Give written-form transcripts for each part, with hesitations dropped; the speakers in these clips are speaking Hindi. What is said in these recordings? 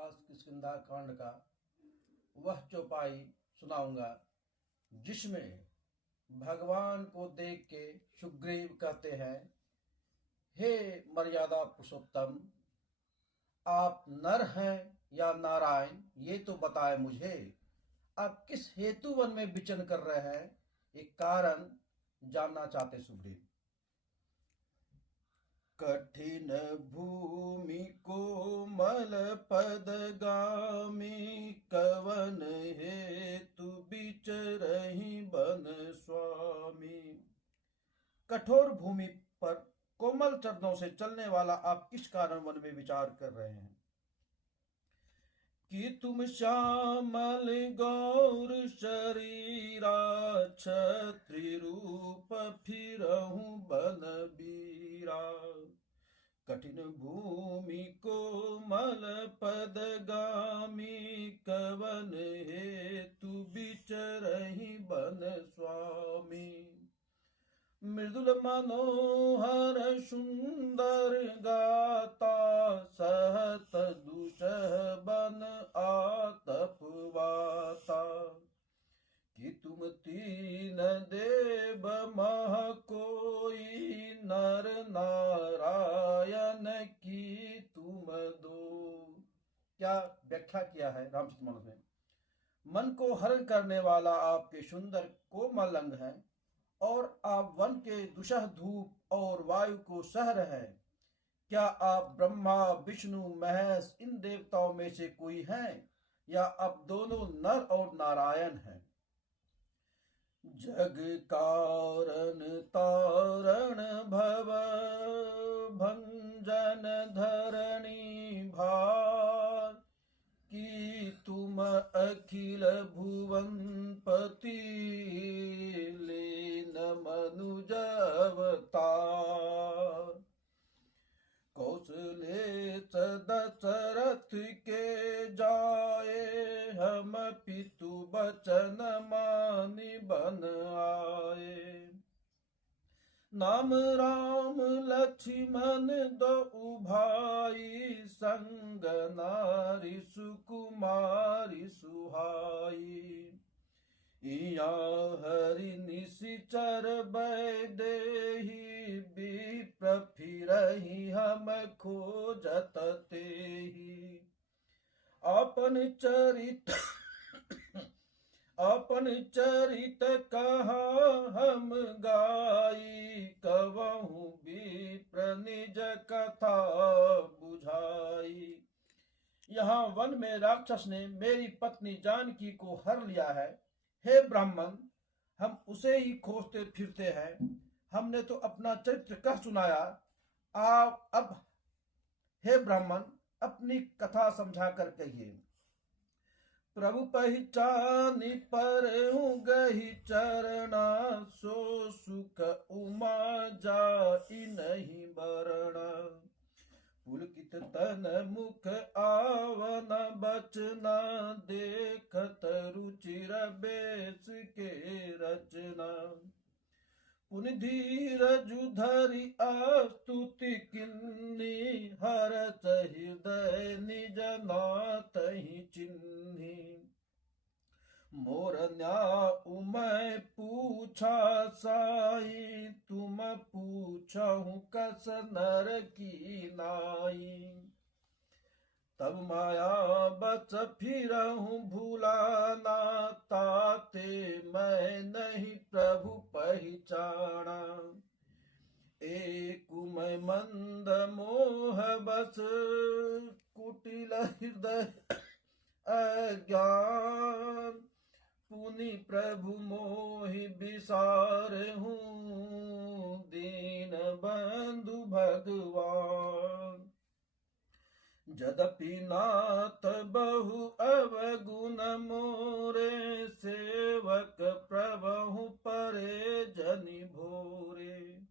आज किष्किंधा कांड का वह चौपाई सुनाऊंगा जिसमें भगवान को देख के सुग्रीव कहते हैं, हे मर्यादा पुरुषोत्तम, आप नर हैं या नारायण, ये तो बताए मुझे। आप किस हेतु वन में विचरण कर रहे हैं, एक कारण जानना चाहते सुग्रीव। कठिन भूमि कोमल पदगामी, कवन हेतु विचरहि बन स्वामी। कठोर भूमि पर कोमल चरणों से चलने वाला आप किस कारण वन में विचार कर रहे हैं? कि तुम श्यामल गौर शरीरा, छत्री रूप फिरहूं बन बीरा। कठिन भूमि कोमल पदगामी, कवन हेतु विचरहि बन स्वामी। मृदुल मनोहर सुंदर गाता, सहत दुसह बन आतपवाता। कि तुम तीन देव मह कोई, नर नारायण की तुम दो। क्या व्याख्या किया है रामचरितमानस में। मन को हरण करने वाला आपके सुंदर कोमल अंग हैं और आप वन के दुसह धूप और वायु को सह रहे हैं। क्या आप ब्रह्मा विष्णु महेश इन देवताओं में से कोई हैं, या आप दोनों नर और नारायण हैं? जग कारण तारण भव भंजन धरणी भार। कि तुम अखिल भुवन पति, लीन मनुज अवतार। कौशले दशरथ के जाए, हम पितु बचन मानि बन आए। नाम राम लक्ष्मण दो भाई, संग नारी सुकुमारी सुहाई। इया हरि निशिचर बैदेही, विप्र फिरहि हम खोजत तेहि। अपन चरित कहा हम गाई, कवहु विप्र निज कथा बुझाई। यहाँ वन में राक्षस ने मेरी पत्नी जानकी को हर लिया है। हे ब्राह्मण, हम उसे ही खोजते फिरते हैं। हमने तो अपना चरित्र कह सुनाया। आप अब हे ब्राह्मण अपनी कथा समझा कर कहिए। प्रभु पहचानी पर गही चरणा, सो सुख उमा जाई नहीं बरना। पुलकित तन मुख आवन बचना, देखत रुचिर बेस के रचना। पुनि धीरजु धरि आस्तुति किन्नी, हरत हृदय निज नाथहि चिन्ही। मोर न्याउ मैं पूछा साई, तुम पूछहु कस नर की नाई। तब माया बच फिरहूं भूलाना, ताते मैं नहीं प्रभु पहचाना। एक मैं मंद मोह बस, कुटिल हृदय अज्ञान। पुनि प्रभु मोहि विसार हूँ, दीन बंधु भगवान। यद्यपि नाथ बहु अवगुण मोरे, सेवक प्रभु परे जनि भोरे।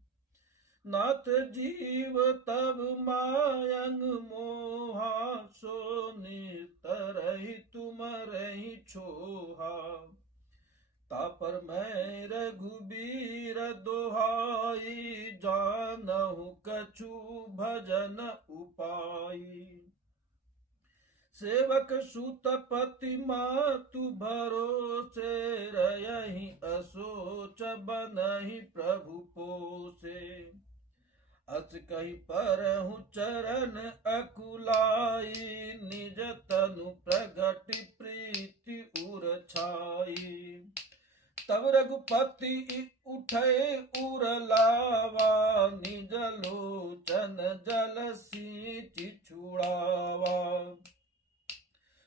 नाथ जीव तब मायंग मोहा, सो नितरहि तुम रही छोहा। तापर मैं रघुबीर दोहाई, जानहु कछु भजन उपाई। सेवक सुतपति मातु भरोसे, रयहि असोच बनहि प्रभु पोसे। अस कहि परहु चरण अकुलाई, निज तनु प्रगट प्रीति उर छाई। तब रघुपति उठे उर लावा, निज लोचन जल सींचि छुड़ावा।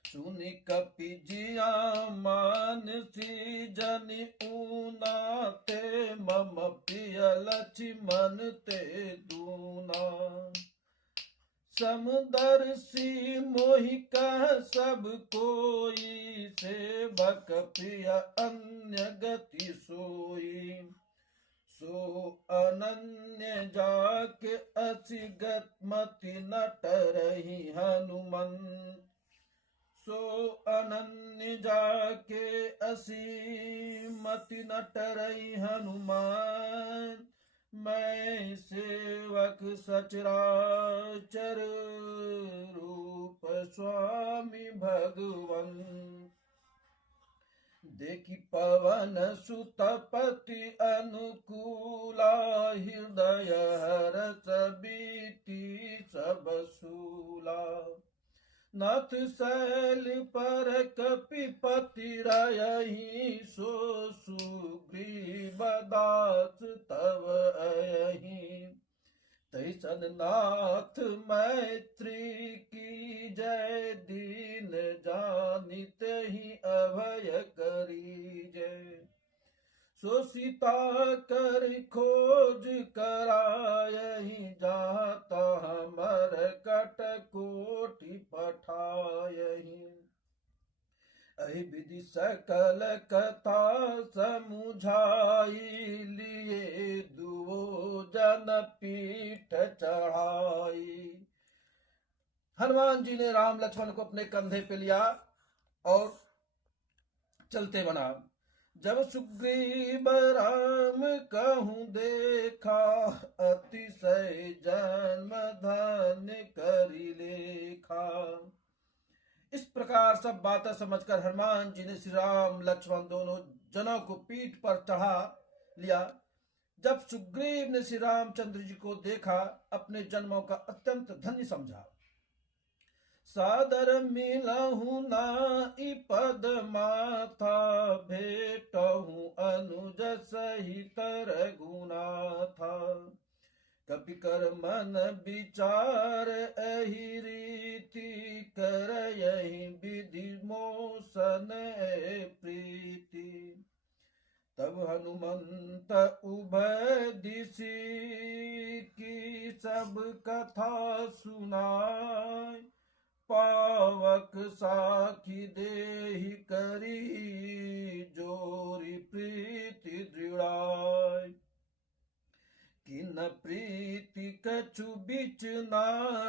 सुनि कपि जिया मानसी जनि ऊना, ते मम प्रिय लक्ष्मण ते दूना। समदर्शी मोहि कह सब कोई, सेवक प्रिय अन्य गति सोई। सो अनन्य जाके असिगत मति न टरहि हनुमंत। सो अनन्य जाके असीमति न टरहि हनुमान। मैं सेवक सचराचर, रूप स्वामी भगवन। देखि पवन सुतपति अनुकूला, हृदय हरष बीति सब सूला। नाथ शैल पर कपिपति रयहि, सो सुग्रीव दास तव अयहि। तैसन नाथ मैत्री की जय, दीन जानि तेहि अभय करीजय। सो सीता कर खोज करायहि, जहाँ तहाँ मरकट कोटि पठायहि। अहि विधि सकल कथा समुझाई, लिए दुओ जन पीठ चढ़ाई। हनुमान जी ने राम लक्ष्मण को अपने कंधे पे लिया और चलते बना। जब सुग्रीव राम कहूँ देखा, अतिशय जन्म धन्य करि लेखा। इस प्रकार सब बातें समझकर हनुमान जी ने श्री राम लक्ष्मण दोनों जनों को पीठ पर चढ़ा लिया। जब सुग्रीव ने श्री रामचंद्र जी को देखा, अपने जन्मों का अत्यंत धन्य समझा। सादर मिलहु नाई पद माथा, भेटहु अनुज सहित रघुनाथा। कपि कर मन विचार एहि रीति, करयहि विधि मोसन प्रीति। तब हनुमंत उभय दिशि, की सब कथा सुनाय। पावक साखी देहि करी, जोरी प्रीति दृढ़ाय। किन प्रीति कछु बिच न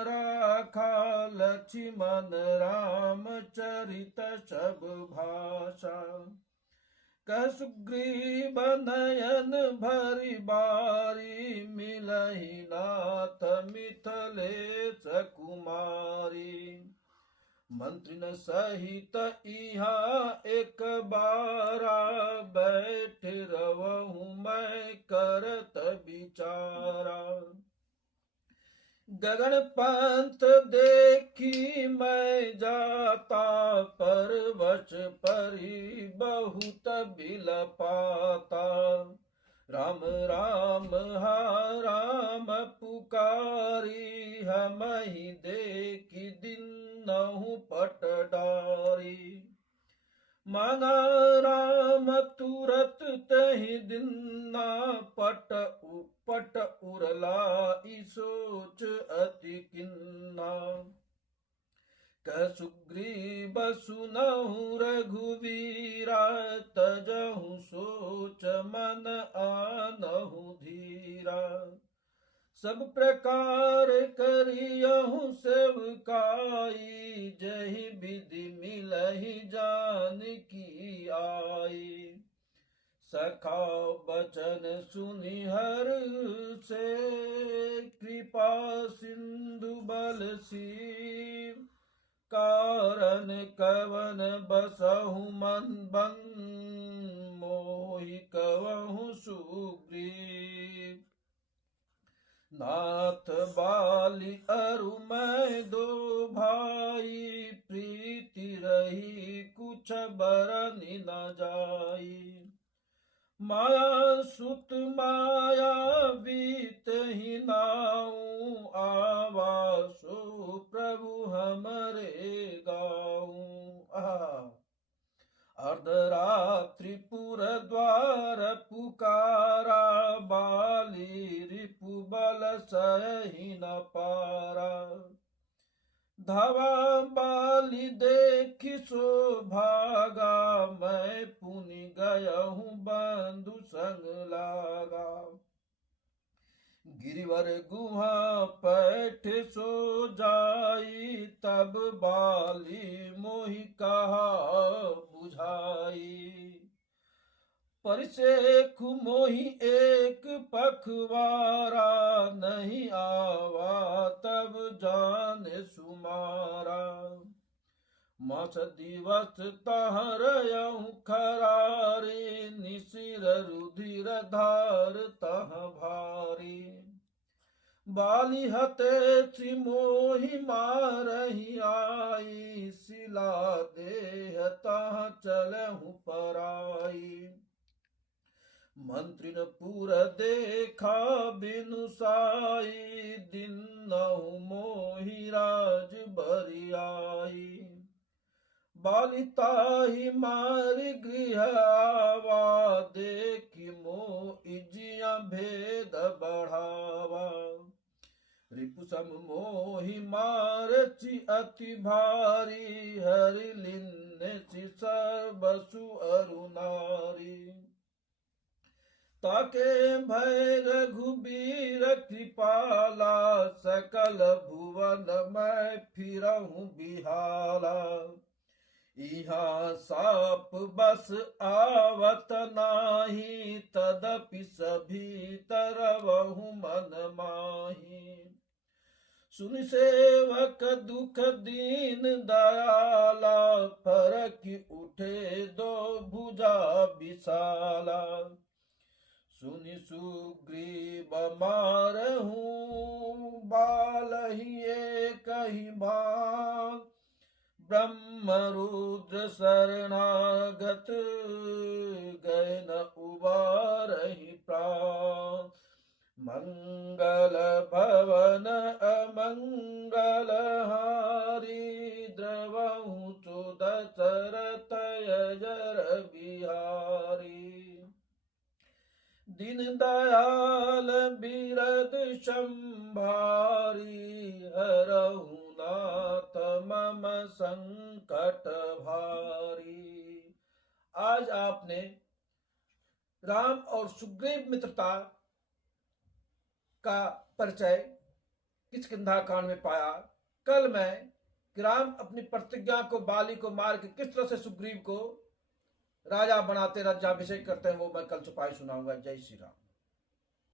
राखा, लक्ष्मण राम चरित सब भाषा। कह सुग्रीव नयन भरि बारी, मिलहि नाथ मिथिलेश कुमारी। मंत्रिन सहित इहाँ एक बारा, बैठ रहूं मैं करत विचारा। गगन पंत देखी मैं जाता, परवश परि बहुत बिलपाता। राम राम हा राम पुकारी, हमहि देखी दिन्नहु पट डारी। माना राम तुरत तहि दिन्ना, पट उरलाई सोच अति किन्ना। कह सुग्रीव सुनहु रघुवीरा, तजहु सोच मन आनहु धीरा। सब प्रकार करियहु सेवकाई, जहि विधि मिलहि जानकी आई। सखा बचन सुनि हर्षे, कृपा सिंधु बल सीम। कार कुछ बरनी न जाई। माया सुत माया बीत ही नाऊ, आवासो प्रभु हमरे गाऊं। अर्धरात्रिपुर द्वार पुकारा, बाली रिपु बल सही न पारा। धावा बाली देखी सो भागा, मैं पुनि गया हूँ बंधु संग लागा। गिरिवर गुहा पैठ सो जाई, तब बाली मोहि कहा बुझाई। परिसेख मोहि एक पखवारा, नहीं आवा तब जाने सुमारा। मास दिवस तह रहूं खरारी, निशिर रुधिर धार तह भारी। बाली हते मोहि मारही आई, सिला देह तह चलहु पराई। मंत्रिन पुर देखा बिनु साई, दिनहु मोहि राज बरियाई। बालिताहि मारि गृह आवा, देखि मोह इजिया भेद बढ़ावा। रिपुसम मोहि मारचि अति भारी, हरि लिन्ने सर्वसु अरु नारी। ताके भय रघुबीर कृपाला, सकल भुवन मैं फिरहूं बिहाला। इहाँ साप बस आवत नाही, तदपि सभी तरवहु मन माही। सुन सेवक दुख दीन दयाला, फरकि उठे दो भुजा विशाला। सुनि सुग्रीव मारहूं बालहि एकहि बाण, ब्रह्म रुद्र शरणागत गए न उबारहि प्राण। मंगल भवन अमंगल हारी, द्रवहु सुध सरत अजर बिहारी। दीन दयाल बिरद संभारी, हरहु नाथ मम संकट भारी। आज आपने राम और सुग्रीव मित्रता का परिचय किष्किंधा कांड में पाया। कल मैं राम अपनी प्रतिज्ञा को, बाली को मार के किस तरह से सुग्रीव को राजा बनाते, राज्याभिषेक करते हैं, वो मैं कल छुपाई सुनाऊंगा। जय श्री राम।